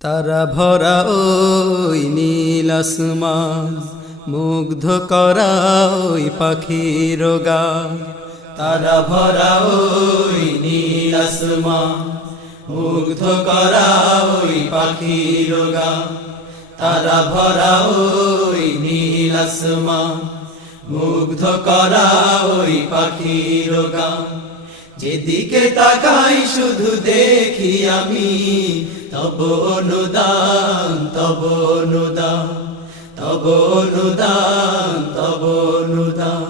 তারা ভরা ওই নীল আসমান, মুগ্ধ করা ওই পাখির গান। তারা ভরা ওই নীল আসমান, মুগ্ধ করা ওই পাখির গান। তারা ভরা ওই নীল আসমান, মুগ্ধ করা ওই পাখির গান। যেদিকে তাকাই শুধু দেখি আমি তব অনুদান তব অনুদান তব অনুদান তব অনুদান।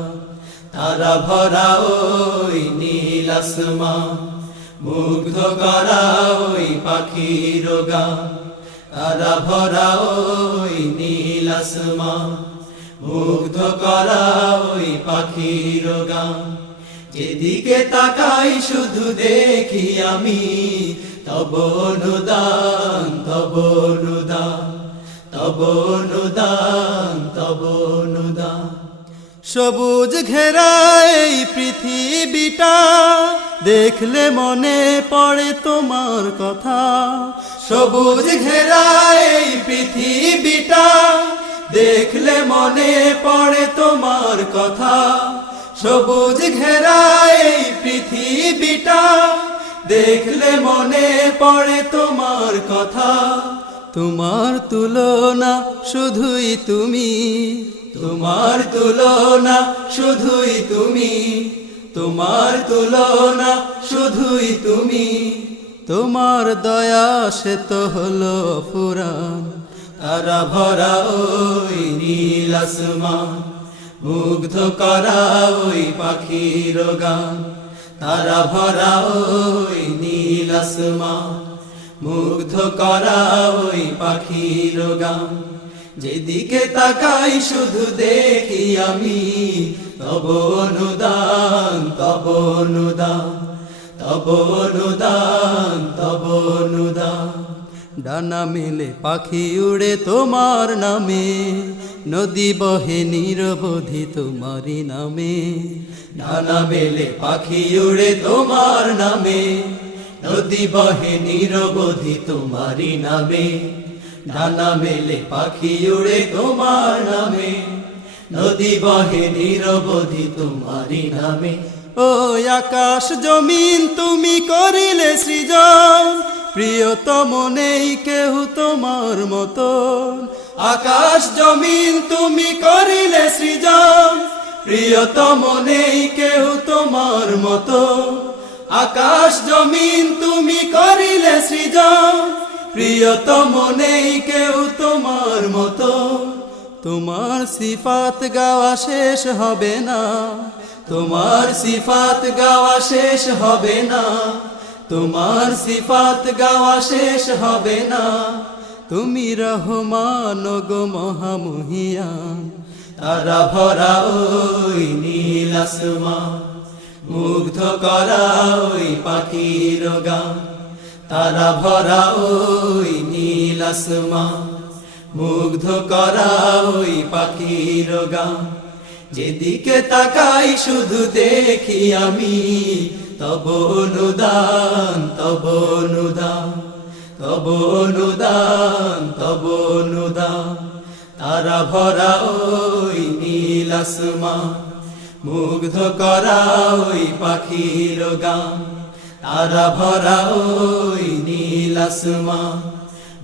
তারা ভরা ওই নীল মুগ্ধ করা ওই পাখির গান। তারা ভরা ওই নীল মুগ্ধ করা ওই পাখির গান। যেদিকে তাকাই শুধু দেখি আমি তবনুদান তবনুদান তবনুদান তবনুদান সবুজ ঘেরাই পৃথিবীটা দেখলে মনে পড়ে তোমার কথা। সবুজ ঘেরাই পৃথিবীটা দেখলে মনে পড়ে তোমার কথা। সবুজ ঘেরাই পৃথিবীটা দেখলে মনে পড়ে তোমার কথা। তোমার তুলনা শুধুই তুমি। তোমার তুলনা শুধুই তুমি। তোমার তুলনা শুধুই তুমি। তোমার দয়া সে তো হলো ফুরান। তারা ভরা ওই নীল মুগ্ধ করা ওই পাখির গান। তারা ভরা ওই নীল আসমান, মুগ্ধ করা ওই পাখির গান। যেদিকে তাকাই শুধু দেখি আমি, তব অনুদান তব অনুদান তব অনুদান তব অনুদান। ডানা মেলে পাখি উড়ে তোমার নামে নদী বহে নিরবধি তোমারই নামে। ডানা মেলে পাখি উড়ে তোমার নামে। নদী বহে নিরবধি তোমারই নামে। নানা মেলে পাখি উড়ে তোমার নামে। নদী বহে নিরবধি তোমারই নামে। ও আকাশ জমিন, তুমি করিলে সৃজন। প্রিয়তম নেই কেহ তোমার মতন। আকাশ জমিন তুমি করিলে সৃজন। প্রিয়তম নেই কেহ তোমার মতো। আকাশ জমিন তুমি করিলে সৃজন। প্রিয়তম নেই কেউ তোমার মতো। তোমার সিফাত গাওয়া শেষ হবে না। তোমার সিফাত গাওয়া শেষ হবে না। তোমার সিফাত গাওয়া শেষ হবে না। তুমি রহমান গো মহামহিয়ান তারা ভরা ওই নীল মুগ্ধ করা ওই পাখির গান। তারা ভরা ওই নীল মুগ্ধ করা ওই পাখির গান। যেদিকে তাকাই শুধু দেখি আমি, তব অনুদান তব অনুদান। তব অনুদান তব অনুদান। তারা ভরা ওই নীল আসমান, মুগ্ধ করা ওই পাখির গান। তারা ভরা ওই নীল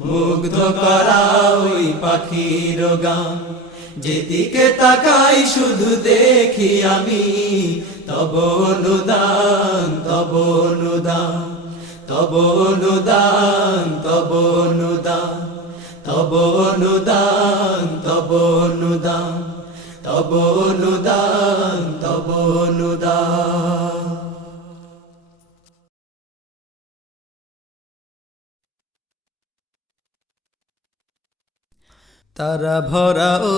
মুগ্ধ করা ওই পাখির গান। যেদিকে তাকাই শুধু দেখি আমি, তব অনুদান তব অনুদান। তবনুদান তবনুদান তবনুদান তবনুদান তবনুদান তবনুদান তারা ভরা ও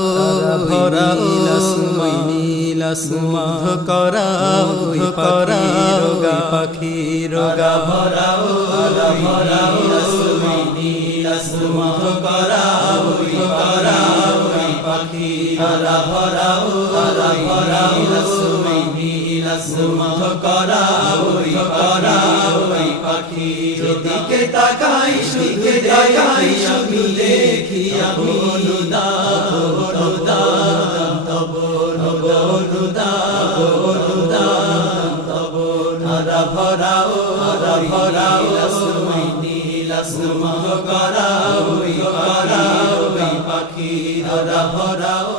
ভরা ও সুমিনী নীলা সুমধ করাও করাও পাখি, রোগা ভরাও ভরাও নীলা সুমধ করাও করাও পাখি আলা ভরাও আলা ভরাও নীলা সুমধ করাও করাও পাখি দিকে তাকাই শুধু তাকাই দেখি আমি করা পাখি ধরা ভরা